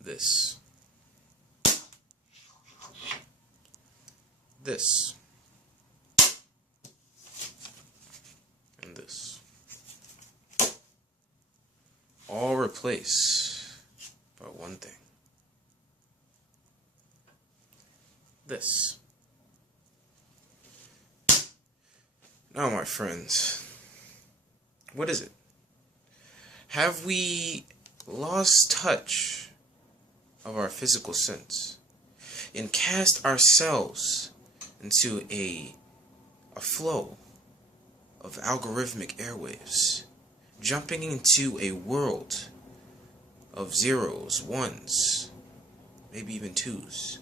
This. This. And this. All replace by one thing. This. Now, my friends, what is it? Have we lost touch of our physical sense and cast ourselves into a flow of algorithmic airwaves, jumping into a world of zeros, ones, maybe even twos?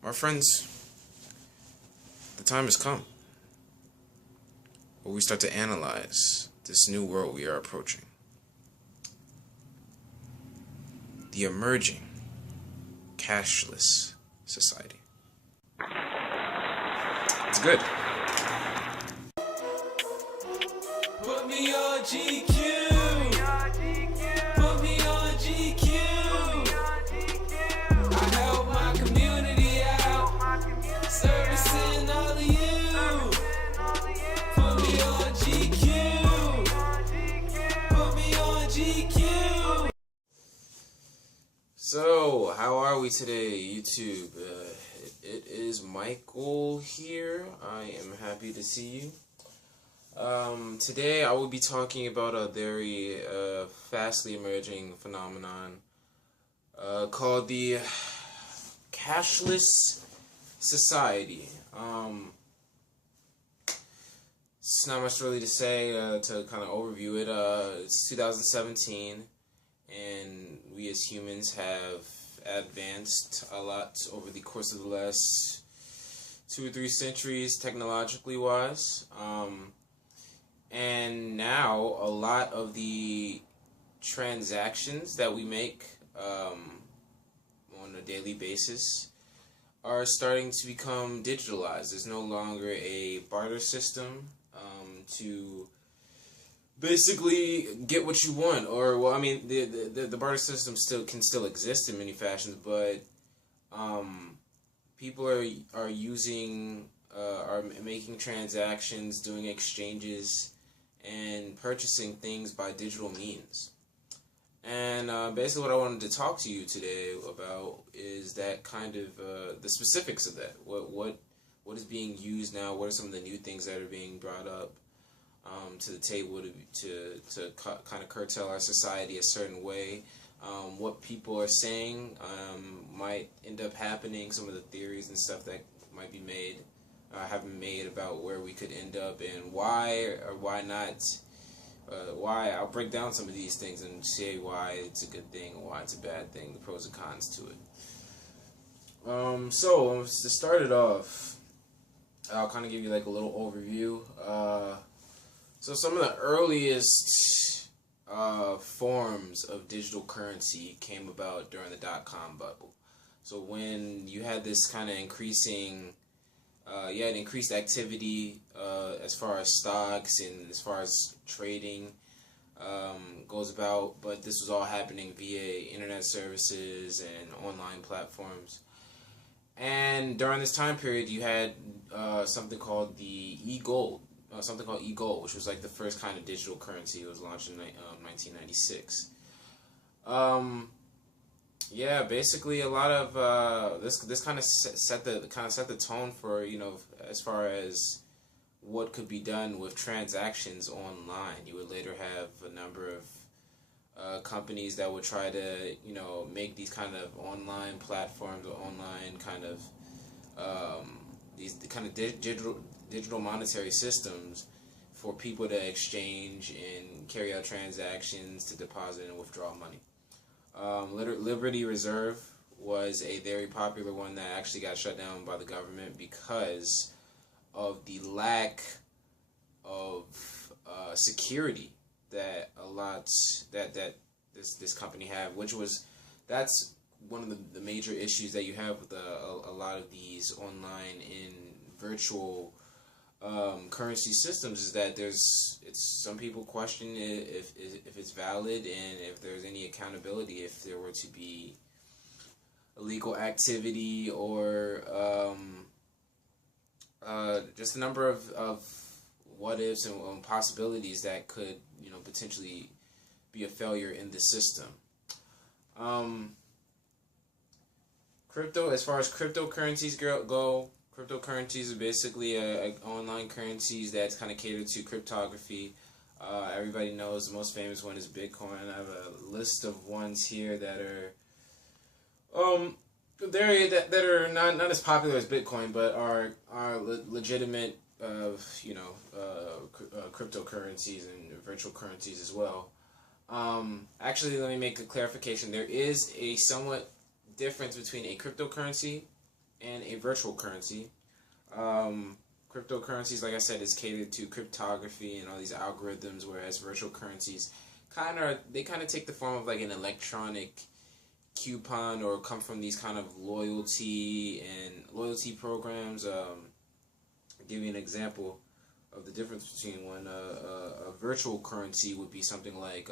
My friends, the time has come where we start to analyze this new world we are approaching. The emerging cashless society. It's good. Put me on GQ. Put me on GQ. I help my community out, servicing all of you. Put me on GQ. Put me on GQ. So, how are we today, YouTube? It is Michael here. I am happy to see you. Today I will be talking about a very fastly emerging phenomenon called the cashless society. It's not much really to say to kind of overview it. It's 2017, and we as humans have advanced a lot over the course of the last 2 or 3 centuries, technologically wise. And now a lot of the transactions that we make on a daily basis are starting to become digitalized. There's no longer a barter system to basically get what you want, or well, I mean, the barter system can still exist in many fashions, but people are using are making transactions, doing exchanges, and purchasing things by digital means. And basically what I wanted to talk to you today about is that kind of the specifics of that. What is being used now? What are some of the new things that are being brought up to the table to kind of curtail our society a certain way? What people are saying might end up happening. Some of the theories and stuff that might be made. Have been made about where we could end up and why or why not. Why I'll break down some of these things and say why it's a good thing and why it's a bad thing, the pros and cons to it. So to start it off, I'll kind of give you like a little overview. So some of the earliest forms of digital currency came about during the dot-com bubble. So when you had this kind of increasing you had increased activity as far as stocks and as far as trading goes about, but this was all happening via internet services and online platforms. And during this time period, you had something called the e-gold, which was like the first kind of digital currency. It was launched in 1996. Yeah, basically a lot of this kind of set the tone for, you know, as far as what could be done with transactions online. You would later have a number of companies that would try to, you know, make these kind of online platforms or online kind of these kind of digital monetary systems for people to exchange and carry out transactions, to deposit and withdraw money. Liberty Reserve was a very popular one that actually got shut down by the government because of the lack of security that this company had, that's one of the major issues that you have with a lot of these online and virtual currency systems is that some people question if it's valid and if there's any accountability if there were to be illegal activity or just a number of what ifs and possibilities that could potentially be a failure in the system. As far as cryptocurrencies go, cryptocurrencies are basically online currencies that's kind of catered to cryptography. Everybody knows the most famous one is Bitcoin. I have a list of ones here that are that are not as popular as Bitcoin, but are legitimate cryptocurrencies and virtual currencies as well. Actually, let me make a clarification. There is a somewhat difference between a cryptocurrency and a virtual currency. Cryptocurrencies, like I said, is catered to cryptography and all these algorithms, whereas virtual currencies kind of take the form of like an electronic coupon or come from these kind of loyalty programs. I'll give you an example of the difference between one. A virtual currency would be something like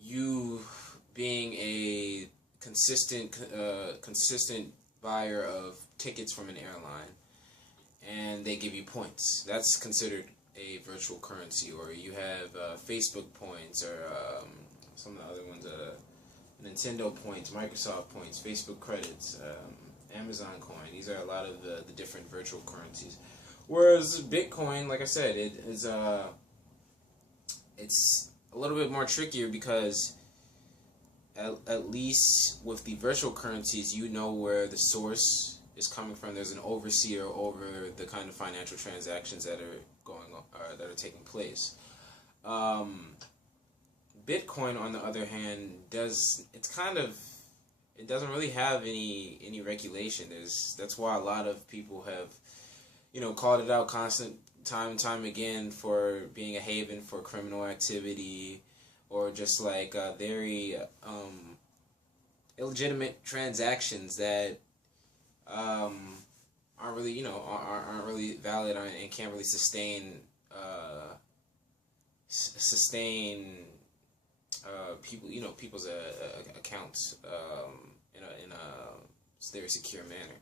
you being a consistent buyer of tickets from an airline, and they give you points. That's considered a virtual currency. Or you have Facebook points, or some of the other ones, Nintendo points, Microsoft points, Facebook credits, Amazon coin. These are a lot of the different virtual currencies. Whereas Bitcoin, like I said, it's a little bit more trickier because at least with the virtual currencies, you know where the source is coming from. There's an overseer over the kind of financial transactions that are going on, that are taking place. Bitcoin, on the other hand, it doesn't really have any regulation. That's why a lot of people have called it out time and time again for being a haven for criminal activity, or just like very illegitimate transactions that aren't really aren't really valid and can't really sustain people's accounts in a very secure manner.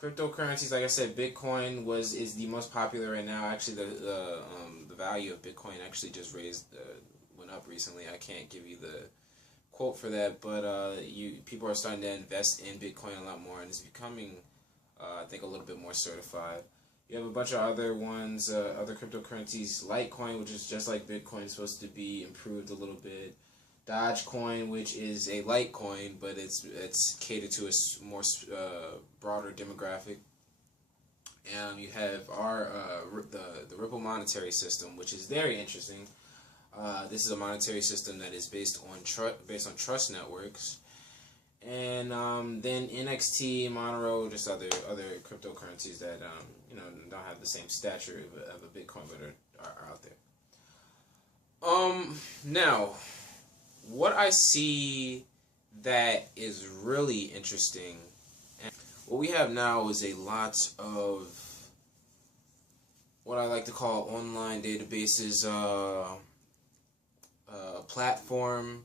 Cryptocurrencies, like I said, Bitcoin is the most popular right now. Actually, the value of Bitcoin actually just went up recently. I can't give you the quote for that, but people are starting to invest in Bitcoin a lot more, and it's becoming, I think, a little bit more certified. You have a bunch of other ones, other cryptocurrencies. Litecoin, which is just like Bitcoin, is supposed to be improved a little bit. Dogecoin, which is a Litecoin, but it's catered to a more broader demographic. And you have the Ripple monetary system, which is very interesting. This is a monetary system that is based on trust networks. And then NXT, Monero, just other cryptocurrencies that don't have the same stature of a Bitcoin, but are out there. Now, what I see that is really interesting, and what we have now is a lot of what I like to call online databases, a platform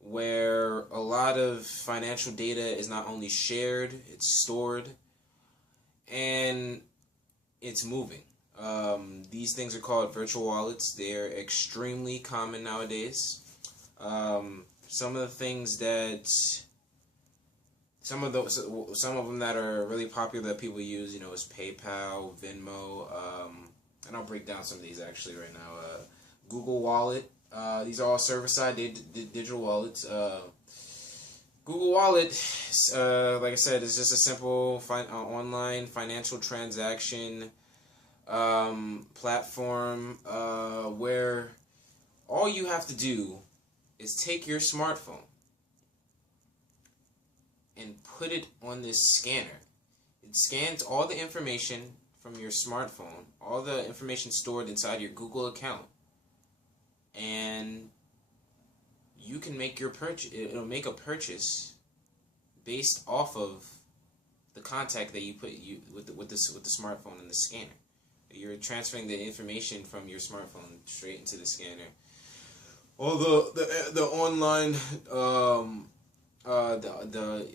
where a lot of financial data is not only shared, it's stored, and it's moving. These things are called virtual wallets. They're extremely common nowadays. Some of them that are really popular that people use, is PayPal, Venmo, and I'll break down some of these actually right now. Google Wallet. These are all server-side digital wallets. Google Wallet, like I said, is just a simple online financial transaction platform where all you have to do is take your smartphone and put it on this scanner. It scans all the information from your smartphone, all the information stored inside your Google account, and you can make your purchase. It'll make a purchase based off of contact that you put with the smartphone and the scanner. You're transferring the information from your smartphone straight into the scanner. All the online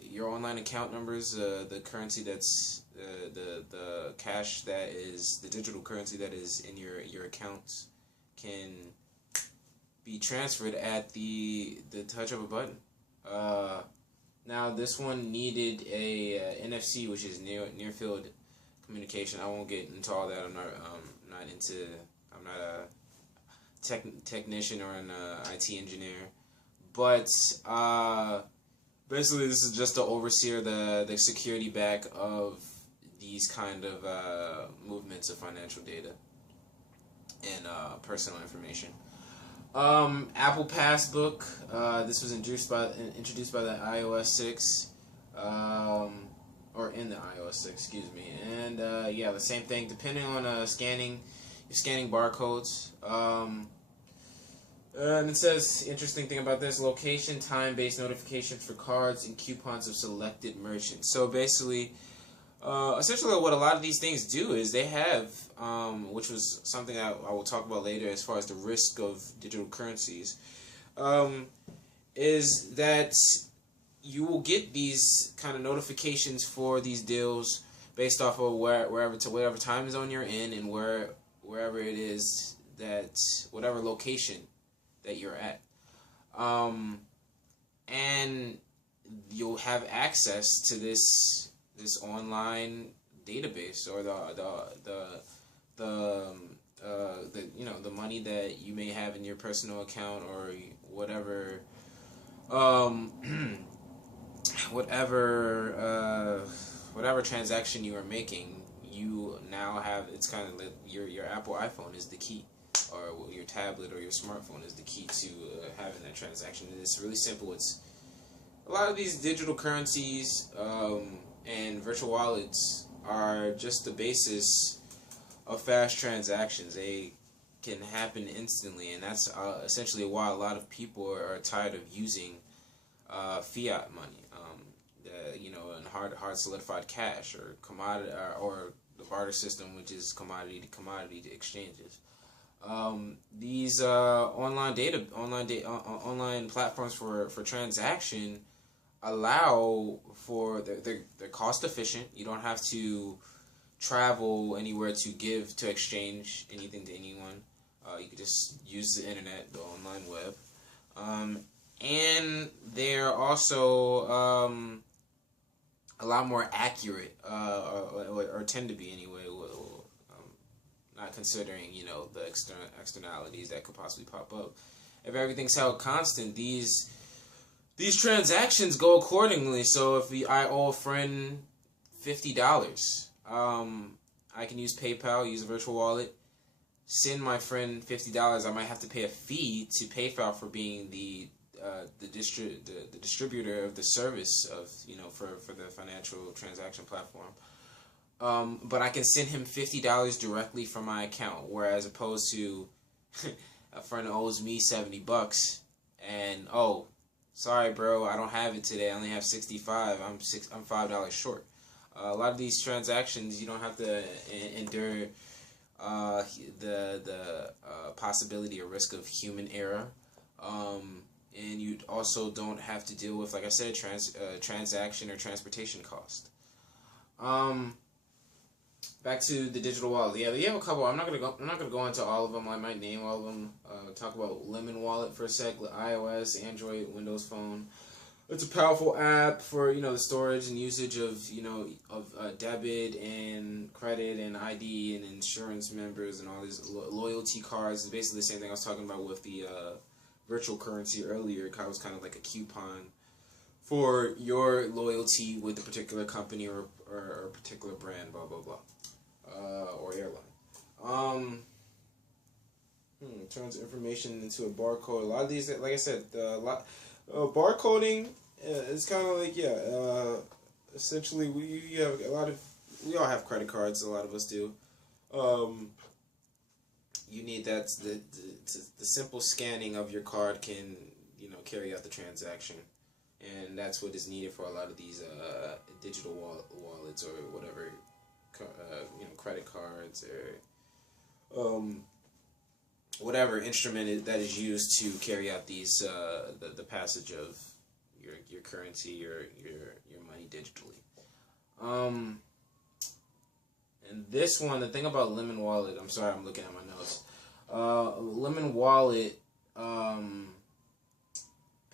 your online account numbers, the currency that's the cash that is the digital currency that is in your accounts can be transferred at the touch of a button. Now this one needed a NFC, which is near field communication. I won't get into all that. I'm not a technician or an IT engineer, but basically this is just to oversee the security back of these kind of movements of financial data and personal information. Apple Passbook. This was introduced by the iOS 6, or in the iOS 6, excuse me. And yeah, the same thing. Depending on you're scanning barcodes. And it says, interesting thing about this: location, time-based notifications for cards and coupons of selected merchants. So basically, essentially, what a lot of these things do is they have, which was something I will talk about later as far as the risk of digital currencies, is that you will get these kind of notifications for these deals based off of whatever time zone you're in and wherever it is whatever location that you're at, and you'll have access to this online database, or the money that you may have in your personal account, or whatever whatever transaction you are making. You now have, it's kind of your Apple iPhone is the key, or your tablet or your smartphone is the key to having that transaction. And it's really simple. It's a lot of these digital currencies and virtual wallets are just the basis of fast transactions. They can happen instantly, and that's essentially why a lot of people are tired of using fiat money, and hard solidified cash, or commodity, or the barter system, which is commodity to commodity exchanges. These online platforms for transaction allow for they're cost efficient. You don't have to travel anywhere to exchange anything to anyone. You can just use the internet, the online web, and they're also a lot more accurate, or tend to be anyway. Not considering the externalities that could possibly pop up. If everything's held constant, these transactions go accordingly. So if I owe a friend $50, I can use PayPal, use a virtual wallet, send my friend $50. I might have to pay a fee to PayPal for being the distributor of the service of for the financial transaction platform. But I can send him $50 directly from my account, whereas opposed to a friend owes me $70, and sorry bro, I don't have it today. I only have 65. I'm $5 short. A lot of these transactions, you don't have to endure the possibility or risk of human error, and you also don't have to deal with, like I said, transaction or transportation cost. Back to the digital wallet. Yeah, you have a couple. I'm not gonna go into all of them. I might name all of them. Talk about Lemon Wallet for a sec. iOS, Android, Windows Phone. It's a powerful app for the storage and usage of debit and credit and ID and insurance members and all these loyalty cards. It's basically the same thing I was talking about with the virtual currency earlier. It was kind of like a coupon for your loyalty with a particular company or a particular brand, blah blah blah, or airline. Turns information into a barcode. A lot of these, like I said, barcoding is kind of like essentially we all have credit cards. A lot of us do. You need the simple scanning of your card can carry out the transaction and that's what is needed for a lot of these digital wallets or whatever, credit cards or whatever instrument that is used to carry out these the passage of your currency, your money digitally. And this one, the thing about Lemon Wallet, I'm sorry, I'm looking at my notes. Lemon Wallet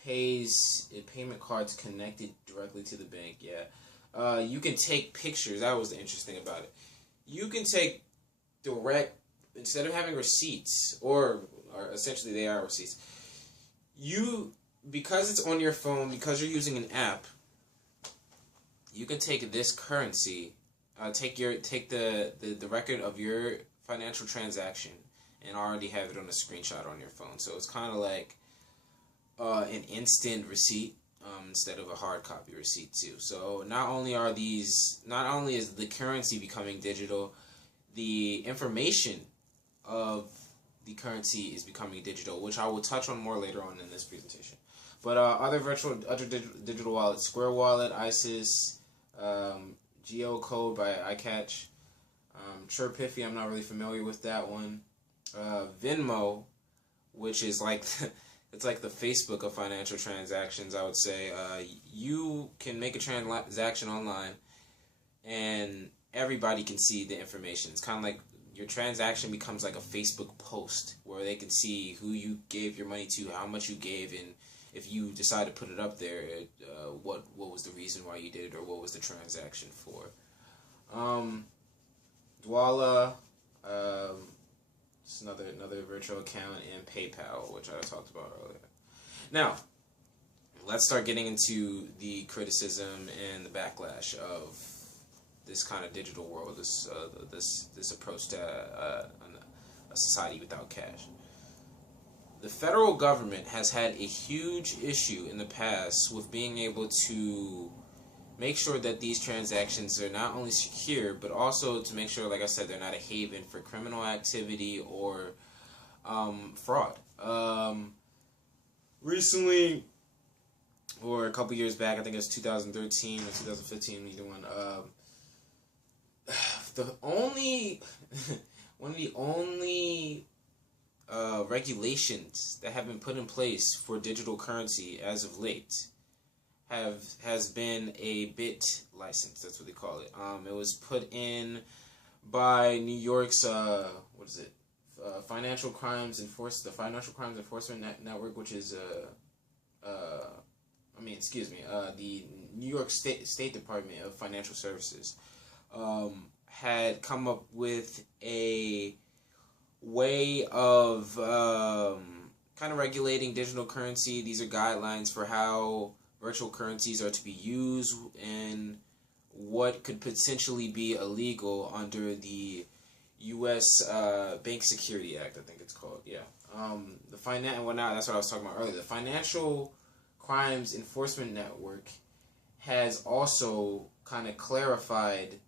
pays payment cards connected directly to the bank. Yeah, you can take pictures. That was the interesting about it. You can take direct, instead of having receipts, or essentially they are receipts. Because it's on your phone, because you're using an app, you can take this currency, take the record of your financial transaction, and already have it on a screenshot on your phone. So it's kind of like an instant receipt instead of a hard copy receipt too. So not only is the currency becoming digital, the information of the currency is becoming digital, which I will touch on more later on in this presentation. But other digital wallets: Square Wallet, ISIS, Geocode by iCatch, Chirpiffy, I'm not really familiar with that one. Venmo, which is like it's like the Facebook of financial transactions, I would say. You can make a transaction online, and everybody can see the information. It's kind of like your transaction becomes like a Facebook post where they can see who you gave your money to, how much you gave, and if you decide to put it up there, what was the reason why you did it, or what was the transaction for. Dwala, it's another virtual account, and PayPal, which I talked about earlier. Now, let's start getting into the criticism and the backlash of this kind of digital world, this approach to a society without cash. The federal government has had a huge issue in the past with being able to make sure that these transactions are not only secure, but also to make sure, like I said, they're not a haven for criminal activity or fraud. Recently, or a couple years back, I think it was 2013 or 2015, either one, one of the only regulations that have been put in place for digital currency as of late has been a bit license. That's what they call it. It was put in by New York's Financial Crimes Enforcement Network, which is the New York State Department of Financial Services. Had come up with a way of kind of regulating digital currency. These are guidelines for how virtual currencies are to be used and what could potentially be illegal under the U.S. Bank Security Act, I think it's called. Yeah. That's what I was talking about earlier. The Financial Crimes Enforcement Network has also kind of clarified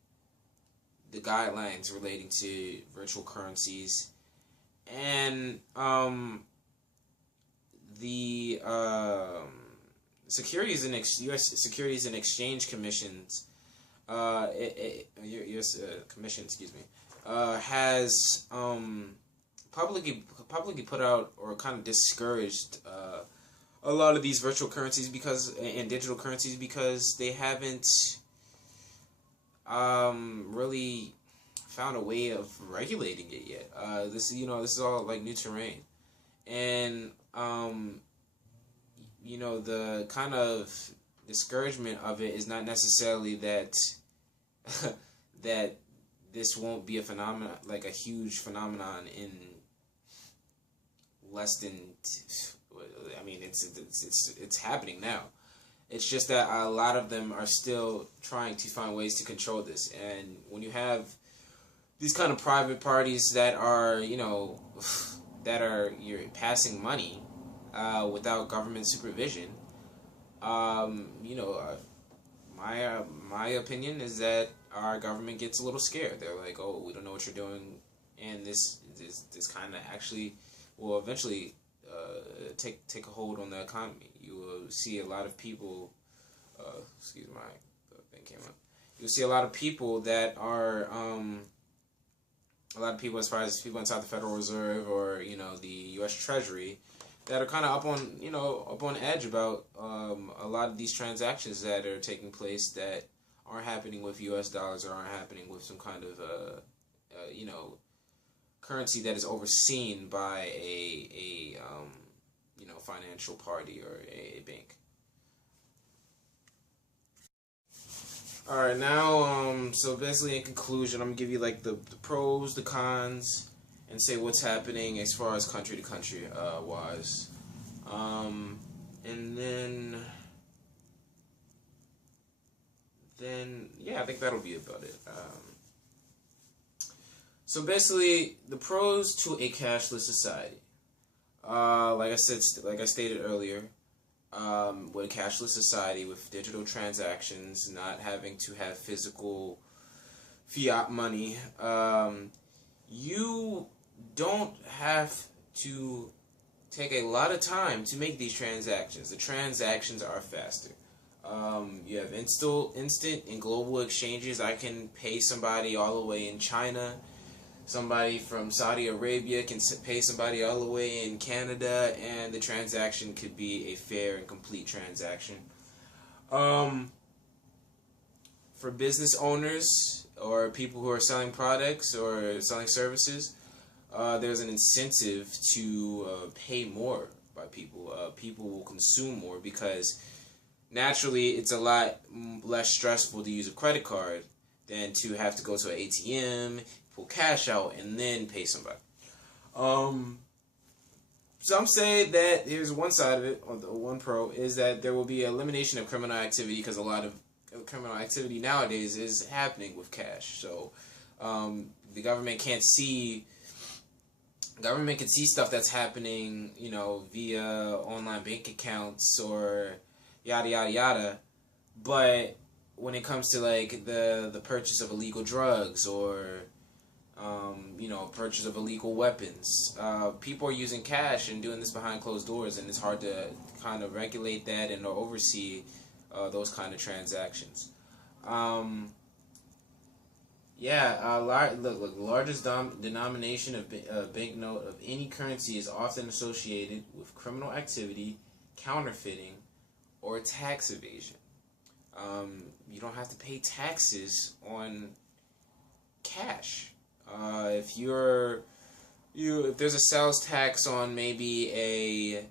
the guidelines relating to virtual currencies, and the U.S. Securities and Exchange Commissions, U.S. Commission, has publicly put out or kind of discouraged a lot of these virtual currencies and digital currencies because they haven't really found a way of regulating it yet. This is all like new terrain, and the kind of discouragement of it is not necessarily that that this won't be a phenomenon, like a huge phenomenon in less than. It's happening now. It's just that a lot of them are still trying to find ways to control this, and when you have these kind of private parties that are, you're passing money without government supervision, my opinion is that our government gets a little scared. They're like, oh, we don't know what you're doing, and this kind of actually will eventually take a hold on the economy. You will see a lot of people. Excuse my thing came up. You'll see a lot of people that are a lot of people, as far as people inside the Federal Reserve or the U.S. Treasury, that are kind of up on edge about a lot of these transactions that are taking place that aren't happening with U.S. dollars or aren't happening with some kind of currency that is overseen by a financial party or a bank. All right, now, so basically in conclusion, I'm going to give you like the pros, the cons, and say what's happening as far as country to country wise. And then, yeah, I think that'll be about it. So basically, the pros to a cashless society. Like I stated earlier, with a cashless society with digital transactions, not having to have physical fiat money, you don't have to take a lot of time to make these transactions. The transactions are faster. You have instant and global exchanges. I can pay somebody all the way in China. Somebody from Saudi Arabia can pay somebody all the way in Canada, and the transaction could be a fair and complete transaction. For business owners or people who are selling products or selling services, there's an incentive to pay more by people. People will consume more because naturally it's a lot less stressful to use a credit card than to have to go to an ATM, pull cash out, and then pay somebody. Some say that here's one side of it, or the one pro, is that there will be elimination of criminal activity because a lot of criminal activity nowadays is happening with cash. So the government can see stuff that's happening, via online bank accounts or yada yada yada. But when it comes to like the purchase of illegal drugs or purchase of illegal weapons, people are using cash and doing this behind closed doors, and it's hard to kind of regulate that and oversee those kind of transactions. The largest denomination of banknote of any currency is often associated with criminal activity, counterfeiting, or tax evasion. You don't have to pay taxes on cash. If there's a sales tax on maybe a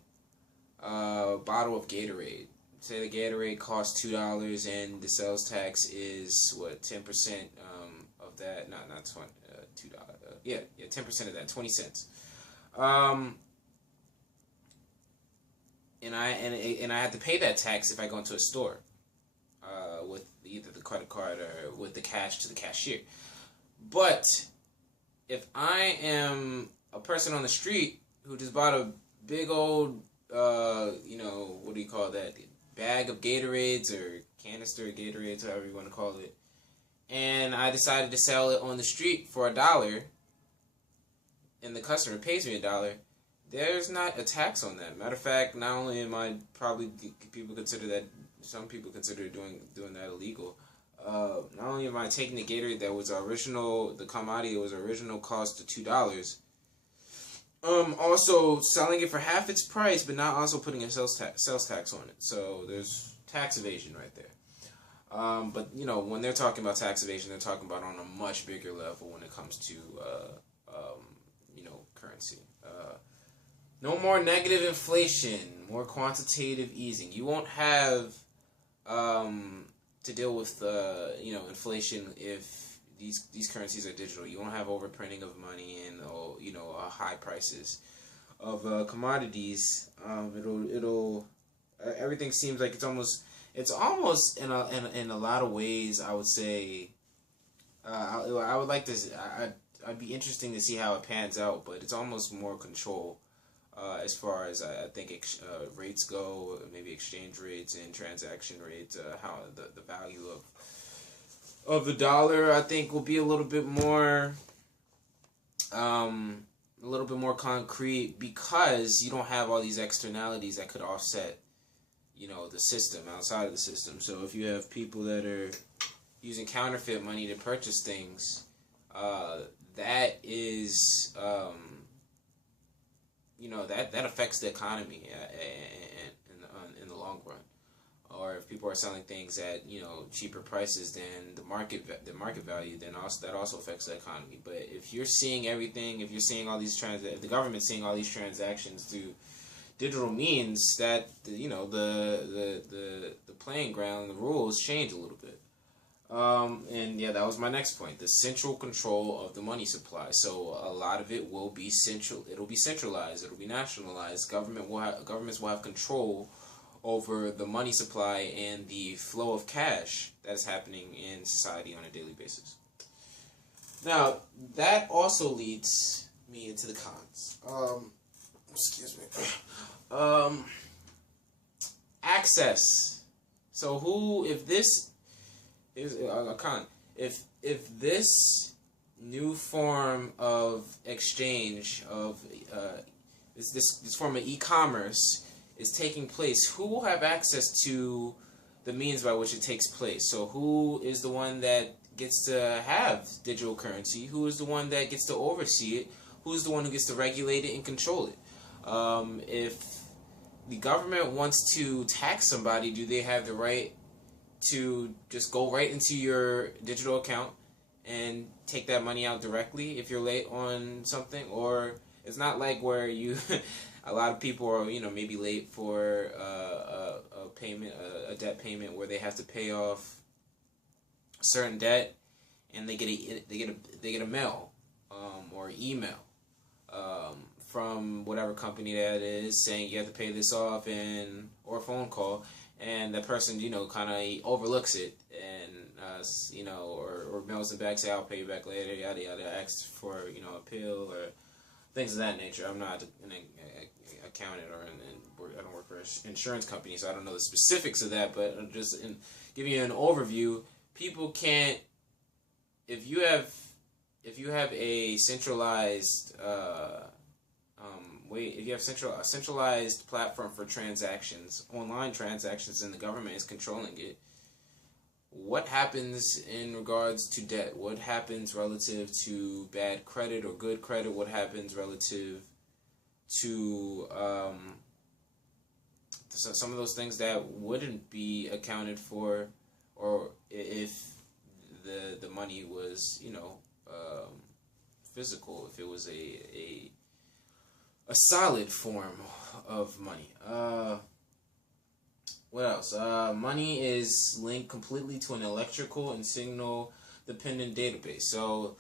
bottle of Gatorade, say the Gatorade costs $2 and the sales tax is 10% of that? No, not $2. 10% of that, 20 cents. And I have to pay that tax if I go into a store with either the credit card or with the cash to the cashier. But if I am a person on the street who just bought a big old, what do you call that, bag of Gatorades or canister of Gatorades, however you want to call it, and I decided to sell it on the street for $1, and the customer pays me $1, there's not a tax on that. Matter of fact, not only am I some people consider doing that illegal. Not only am I taking the Gatorade that was the commodity that was original cost of $2, also selling it for half its price, but not also putting a sales tax on it. So there's tax evasion right there. But when they're talking about tax evasion, they're talking about on a much bigger level when it comes to currency. No more negative inflation, more quantitative easing. You won't have to deal with inflation if these currencies are digital. You won't have overprinting of money and high prices of commodities. Everything seems like it's almost in a lot of ways, I would say. I would like to. I'd be interesting to see how it pans out, but it's almost more control. As far as I think rates go, maybe exchange rates and transaction rates, how the value of the dollar, I think, will be a little bit more, a little bit more concrete because you don't have all these externalities that could offset, the system outside of the system. So if you have people that are using counterfeit money to purchase things, that is, that affects the economy in the long run. Or if people are selling things at cheaper prices than the market value, then that also affects the economy. But if you're seeing everything, if you're seeing all these if the government's seeing all these transactions through digital means, that the playing ground, the rules change a little bit. And yeah, that was my next point: the central control of the money supply. So a lot of it will be central. It'll be centralized. It'll be nationalized. Governments will have control over the money supply and the flow of cash that is happening in society on a daily basis. Now, that also leads me into the cons. Excuse me. Access. So if this is a con, if this new form of exchange of this form of e-commerce is taking place, who will have access to the means by which it takes place? So who is the one that gets to have digital currency? Who is the one that gets to oversee it? Who's the one who gets to regulate it and control it? If the government wants to tax somebody, do they have the right to just go right into your digital account and take that money out directly if you're late on something? Or it's not like where you a lot of people are maybe late for a payment, a debt payment, where they have to pay off a certain debt, and they get a mail or email from whatever company that is saying you have to pay this off, or a phone call, and that person kind of overlooks it and or mails it back, say I'll pay you back later, yada yada, asks for a pill or things of that nature. I'm not an accountant I don't work for an insurance company, so I don't know the specifics of that. But just in giving you an overview, people can't. If you have a centralized if you have a centralized platform for transactions, online transactions, and the government is controlling it, what happens in regards to debt? What happens relative to bad credit or good credit? What happens relative to some of those things that wouldn't be accounted for, or if the money was physical, if it was a solid form of money. What else? Money is linked completely to an electrical and signal dependent database. So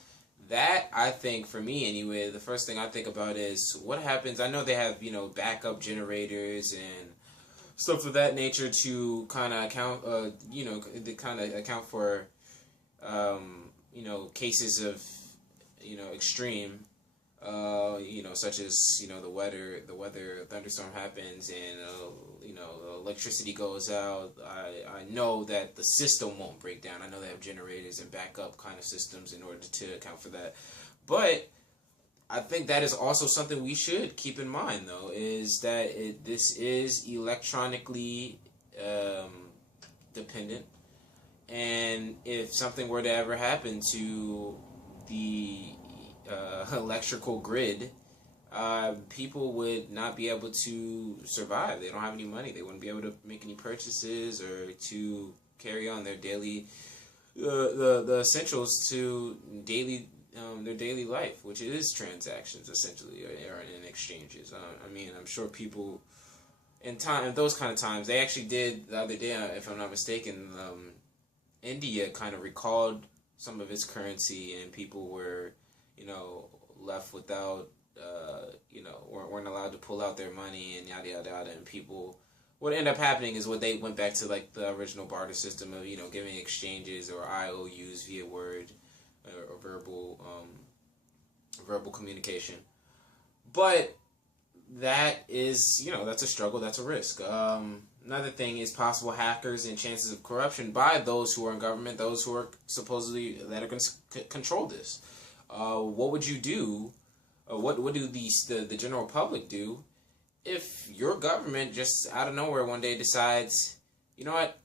that, I think, for me anyway, the first thing I think about is what happens. I know they have backup generators and stuff of that nature to kind of account account for cases of extreme such as the weather thunderstorm happens and the electricity goes out. I know that the system won't break down. I know they have generators and backup kind of systems in order to account for that. But I think that is also something we should keep in mind, though, is that this is electronically dependent, and if something were to ever happen to the electrical grid, people would not be able to survive. They don't have any money. They wouldn't be able to make any purchases or to carry on their daily the essentials to their daily life, which is transactions essentially, or in exchanges. I'm sure people in those kind of times, they actually did the other day, if I'm not mistaken, India kind of recalled some of its currency, and people were left without, weren't allowed to pull out their money and yada yada yada. And people, what ended up happening is they went back to like the original barter system of giving exchanges or IOUs via word or verbal communication. But that is that's a struggle, that's a risk. Another thing is possible hackers and chances of corruption by those who are in government, those who are supposedly that are going to control this. What would you do what do the general public do if your government just out of nowhere one day decides, you know what,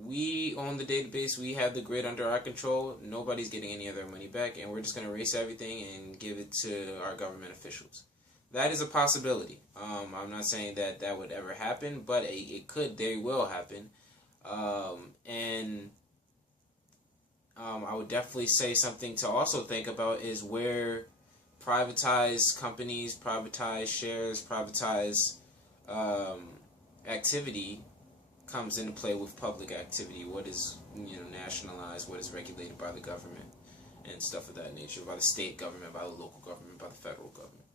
we own the database, we have the grid under our control, nobody's getting any of their money back, and we're just going to erase everything and give it to our government officials? That is a possibility. I'm not saying that that would ever happen, but it could very well happen. I would definitely say something to also think about is where privatized companies, privatized shares, privatized activity comes into play with public activity. What is nationalized, what is regulated by the government, and stuff of that nature, by the state government, by the local government, by the federal government.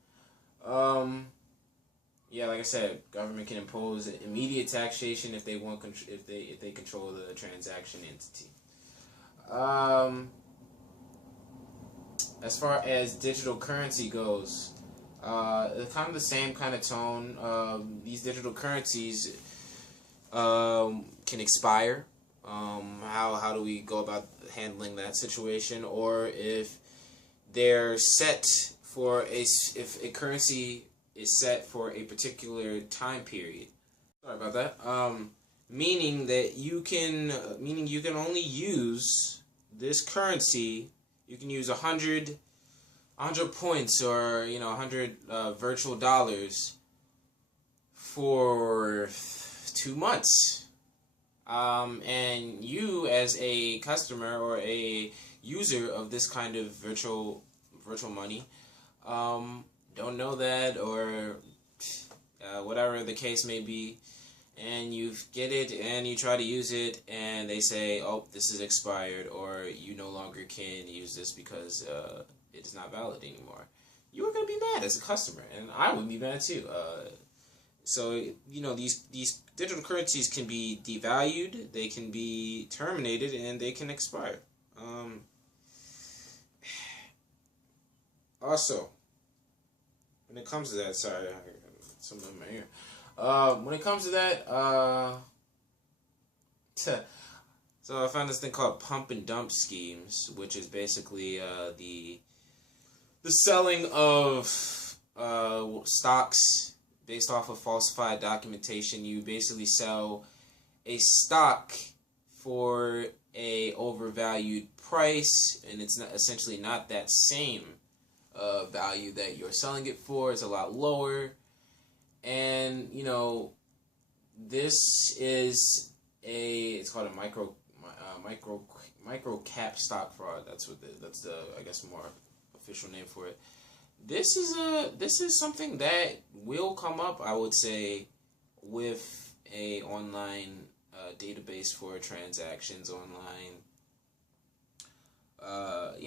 Yeah, like I said, government can impose immediate taxation if they if they control the transaction entity. As far as digital currency goes, it's kind of the same kind of tone. These digital currencies can expire. How do we go about handling that situation? Or if they're set for if a currency is set for a particular time period. Sorry about that. Meaning you can only use this currency. You can use 100 points or 100 virtual dollars for 2 months. And you as a customer or a user of this kind of virtual money don't know that, or whatever the case may be, and you get it and you try to use it and they say, oh, this is expired, or you no longer can use this because it is not valid anymore. You are going to be mad as a customer, and I would be mad too. So these digital currencies can be devalued, they can be terminated, and they can expire. Also, when it comes to that, sorry, I got something in my ear. When it comes to that, so I found this thing called pump and dump schemes, which is basically the selling of stocks based off of falsified documentation. You basically sell a stock for a overvalued price, and it's essentially not that same value that you're selling it for. It's a lot lower, and this is it's called a micro cap stock fraud. That's the I guess more official name for it. This is something that will come up, I would say, with a online database for transactions online.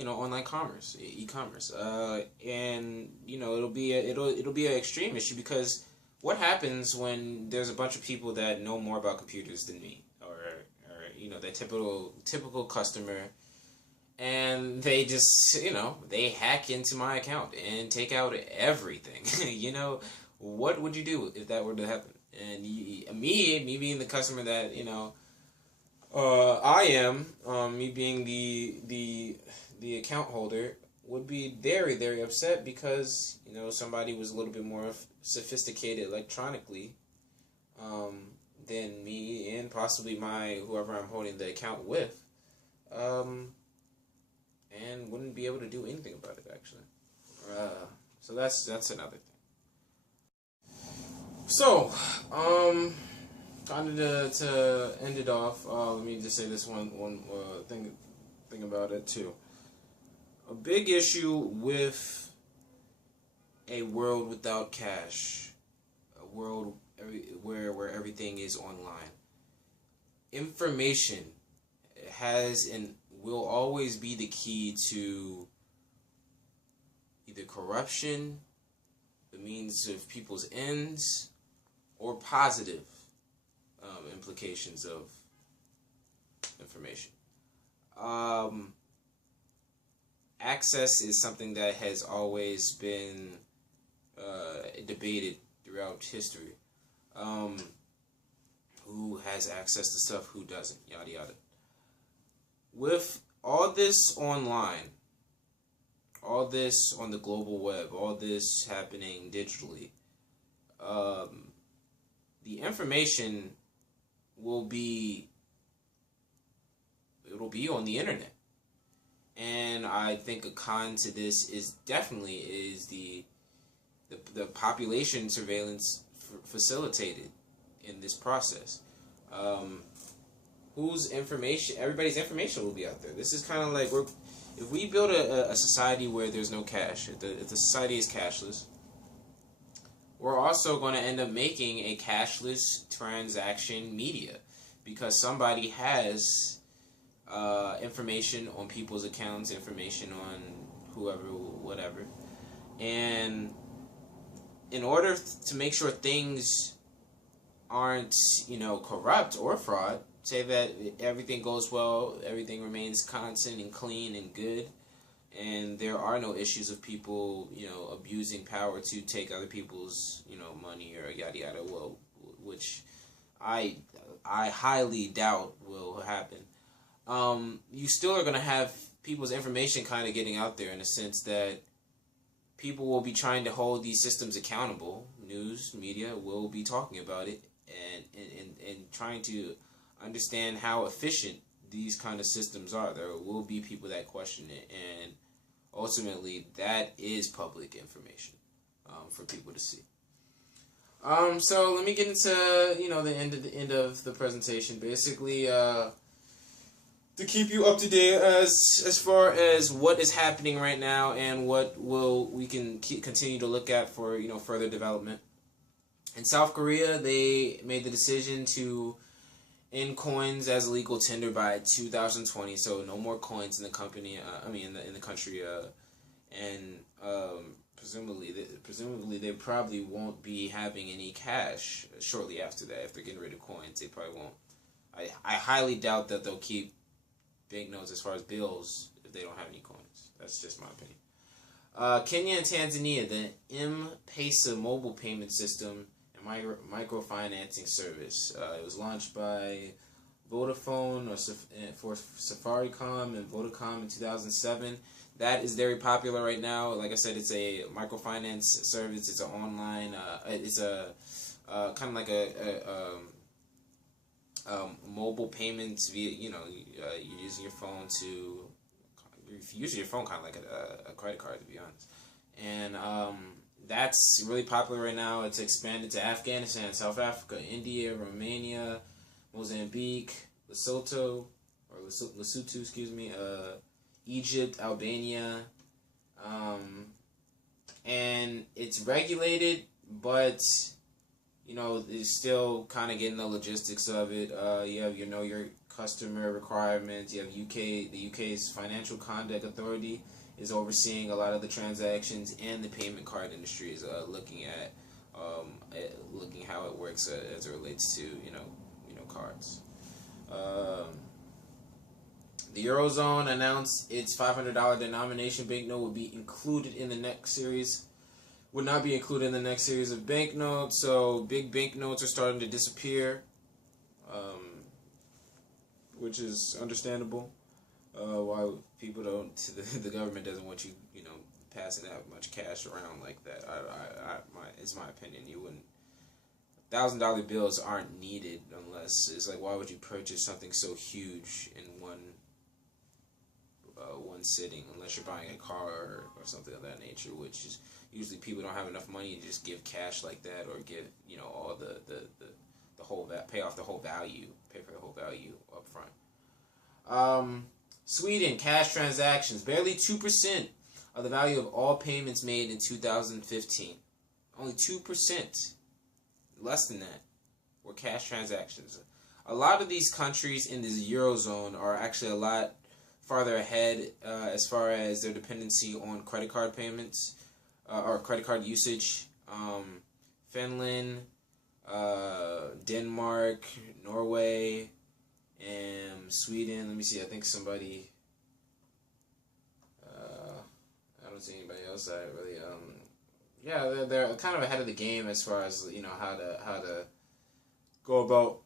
Online commerce, e-commerce, and it'll be an extreme issue, because what happens when there's a bunch of people that know more about computers than me, or that typical customer, and they just they hack into my account and take out everything. What would you do if that were to happen? And me being the customer that I am, me being the account holder, would be very, very upset, because somebody was a little bit more sophisticated electronically than me, and possibly whoever I'm holding the account with, and wouldn't be able to do anything about it, actually. So that's another thing. So, kind of to end it off, let me just say this one thing about it too. A big issue with a world without cash, a world where everything is online. Information has and will always be the key to either corruption, the means of people's ends, or positive implications of information. Access is something that has always been debated throughout history. Who has access to stuff, who doesn't, yada yada. With all this online, all this on the global web, all this happening digitally, the information it'll be on the internet. And I think a con to this is definitely the population surveillance facilitated in this process. Whose information? Everybody's information will be out there. This is kind of like if we build a society where there's no cash, if the society is cashless, we're also going to end up making a cashless transaction media, because somebody has information on people's accounts, information on whoever, whatever, and in order to make sure things aren't, corrupt or fraud, say that everything goes well, everything remains constant and clean and good, and there are no issues of people, abusing power to take other people's, money or yada yada, well, which I highly doubt will happen. You still are going to have people's information kind of getting out there, in a sense that people will be trying to hold these systems accountable. News, media will be talking about it and trying to understand how efficient these kind of systems are. There will be people that question it, and ultimately that is public information for people to see. So let me get into the end of the presentation. Basically, to keep you up to date as far as what is happening right now and what we can continue to look at for further development. In South Korea, they made the decision to end coins as legal tender by 2020. So no more coins in the company. In the country, and presumably they probably won't be having any cash shortly after that. If they're getting rid of coins, they probably won't. I highly doubt that they'll keep banknotes as far as bills if they don't have any coins. That's just my opinion. Kenya and Tanzania, the M-Pesa mobile payment system and microfinancing service. It was launched by Vodafone for Safaricom and Vodacom in 2007. That is very popular right now. Like I said, it's a microfinance service. It's an online. It's a kind of like a mobile payments via you're using your phone you're using your phone kind of like a credit card, to be honest. And that's really popular right now. It's expanded to Afghanistan, South Africa, India, Romania, Mozambique, Lesotho, Egypt, Albania, and it's regulated, but it's still kind of getting the logistics of it. You have your customer requirements. You have the UK's Financial Conduct Authority is overseeing a lot of the transactions, and the payment card industry is looking at how it works as it relates to cards. The Eurozone announced its $500 denomination banknote would be included in the next series. Would not be included in the next series of banknotes. So big banknotes are starting to disappear, which is understandable. Why people don't? The government doesn't want you, passing that much cash around like that. It's my opinion. You wouldn't. $1,000 bills aren't needed unless it's like, why would you purchase something so huge in one sitting, unless you're buying a car or something of that nature, which is usually people don't have enough money to just give cash like that, or give all the whole pay off the whole value, pay for the whole value up front. Sweden, cash transactions, barely 2% of the value of all payments made in 2015. Only 2%, less than that, were cash transactions. A lot of these countries in this Eurozone are actually a lot farther ahead as far as their dependency on credit card payments or credit card usage. Finland, Denmark, Norway, and Sweden. Let me see. I think somebody. I don't see anybody else that really. Yeah, they're kind of ahead of the game as far as how to go about,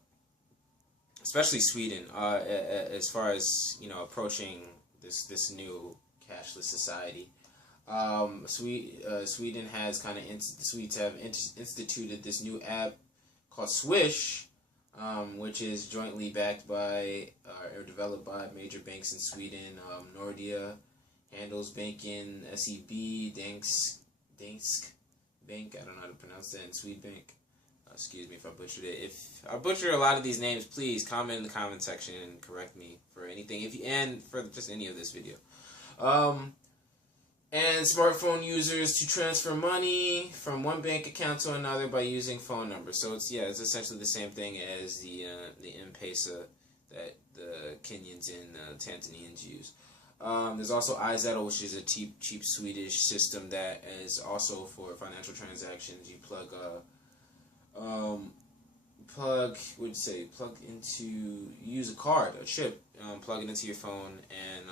especially Sweden, as far as approaching this new cashless society. Sweden has Swedes have instituted this new app called Swish, which is jointly backed by or developed by major banks in Sweden. Nordea, Handelsbanken, SEB, Dansk Bank. I don't know how to pronounce that. And Swedbank. Excuse me if I butchered it. If I butcher a lot of these names, please comment in the comment section and correct me for anything. And for just any of this video. And smartphone users to transfer money from one bank account to another by using phone numbers. So it's essentially the same thing as the M-Pesa that the Kenyans and Tanzanians use. There's also iZettle, which is a cheap Swedish system that is also for financial transactions. You use a card, a chip, plug it into your phone, and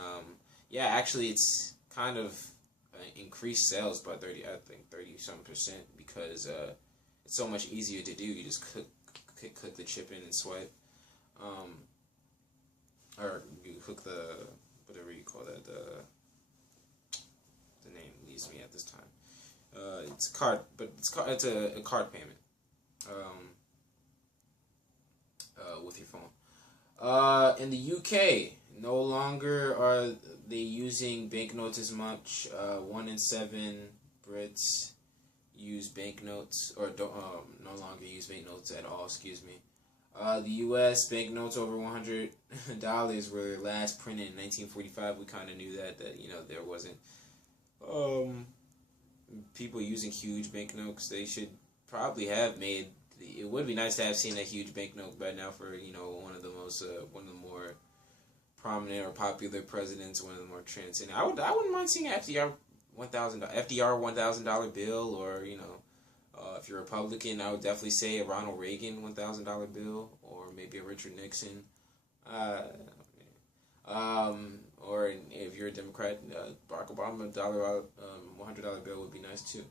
actually it's kind of increased sales by 30% because it's so much easier to do. You just click the chip in and swipe, or you hook the whatever you call that. The name leaves me at this time. It's a card, but it's a card payment. With your phone. In the UK, no longer are they using banknotes as much. 1 in 7 Brits use banknotes, or don't no longer use banknotes at all. Excuse me. The U.S. banknotes over $100 were last printed in 1945. We kind of knew that there wasn't people using huge banknotes. They should probably have made. It would be nice to have seen a huge banknote by now for one of the more prominent or popular presidents, one of the more transcendent. I wouldn't mind seeing FDR $1,000 bill, or if you're a Republican, I would definitely say a Ronald Reagan $1,000 bill, or maybe a Richard Nixon. Or if you're a Democrat, Barack Obama $100 bill would be nice too.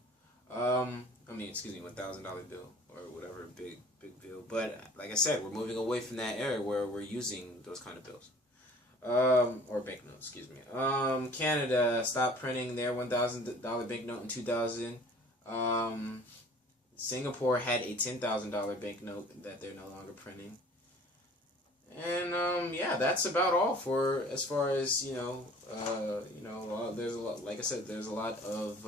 $1,000 bill or whatever, big bill. But like I said, we're moving away from that era where we're using those kind of bills. Or banknotes, excuse me. Canada stopped printing their $1,000 banknote in 2000. Singapore had a $10,000 banknote that they're no longer printing. And that's about all for as far as there's a lot. Like I said, there's a lot of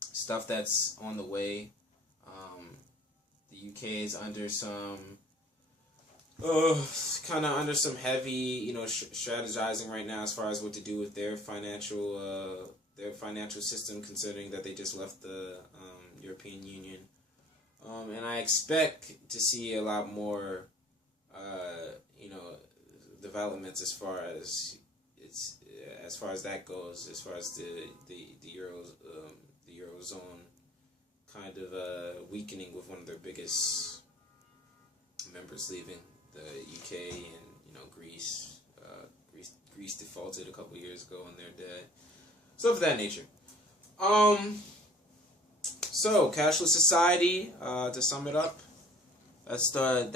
stuff that's on the way. The UK is under some heavy strategizing right now as far as what to do with their financial system, considering that they just left the European Union. And I expect to see a lot more developments as far as that goes, as far as the Eurozone kind of weakening with one of their biggest members leaving, the UK, and Greece. Greece defaulted a couple years ago and they're dead. Stuff of that nature. So cashless society. To sum it up, that's the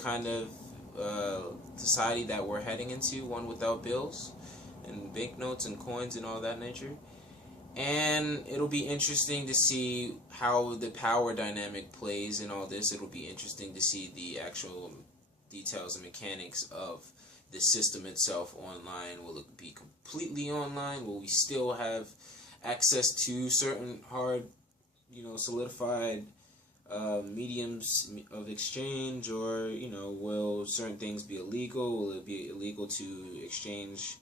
kind of society that we're heading into. One without bills and banknotes and coins and all that nature. And it'll be interesting to see how the power dynamic plays in all this. It'll be interesting to see the actual details and mechanics of the system itself online. Will it be completely online? Will we still have access to certain hard, solidified mediums of exchange? Or, will certain things be illegal? Will it be illegal to exchange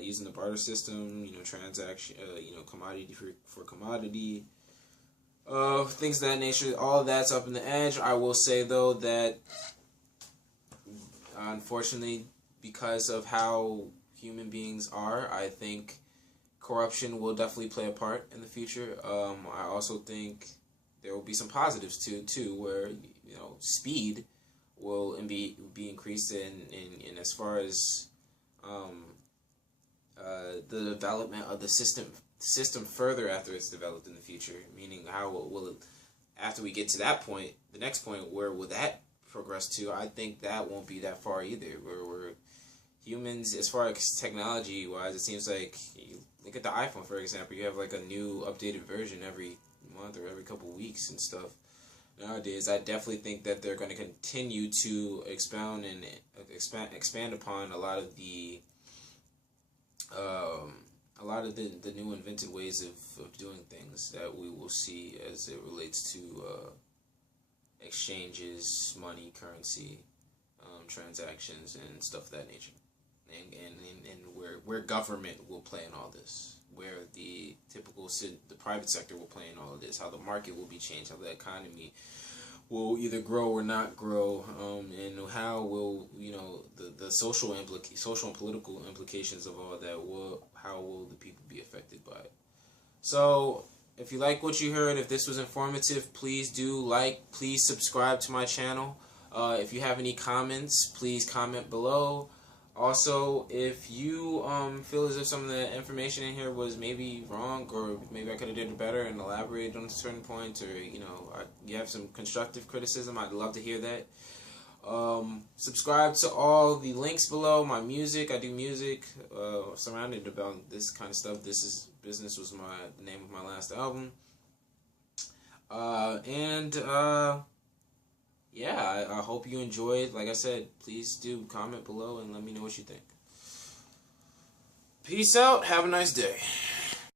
using the barter system, transaction, commodity for commodity, things of that nature? All of that's up in the edge. I will say, though, that unfortunately, because of how human beings are, I think corruption will definitely play a part in the future. I also think there will be some positives too, where speed will be increased in as far as the development of the system further after it's developed in the future. Meaning, how will it, after we get to that point, the next point, where will that progress to? I think that won't be that far either. Where we're humans, as far as technology wise, it seems like you look at the iPhone, for example. You have like a new updated version every month or every couple weeks and stuff. Nowadays, I definitely think that they're going to continue to expand upon a lot of the new invented ways of doing things that we will see as it relates to exchanges, money, currency, transactions, and stuff of that nature, and where government will play in all this, where the private sector will play in all of this, how the market will be changed, how the economy will either grow or not grow, and how will the social and political implications of all that how will the people be affected by it. So if you like what you heard, if this was informative, please please subscribe to my channel. If you have any comments, please comment below. Also, if you feel as if some of the information in here was maybe wrong, or maybe I could have did it better and elaborated on certain points, or you have some constructive criticism, I'd love to hear that. Subscribe to all the links below. My music, I do music surrounded about this kind of stuff. This is Business was the name of my last album. Yeah, I hope you enjoyed. Like I said, please do comment below and let me know what you think. Peace out. Have a nice day.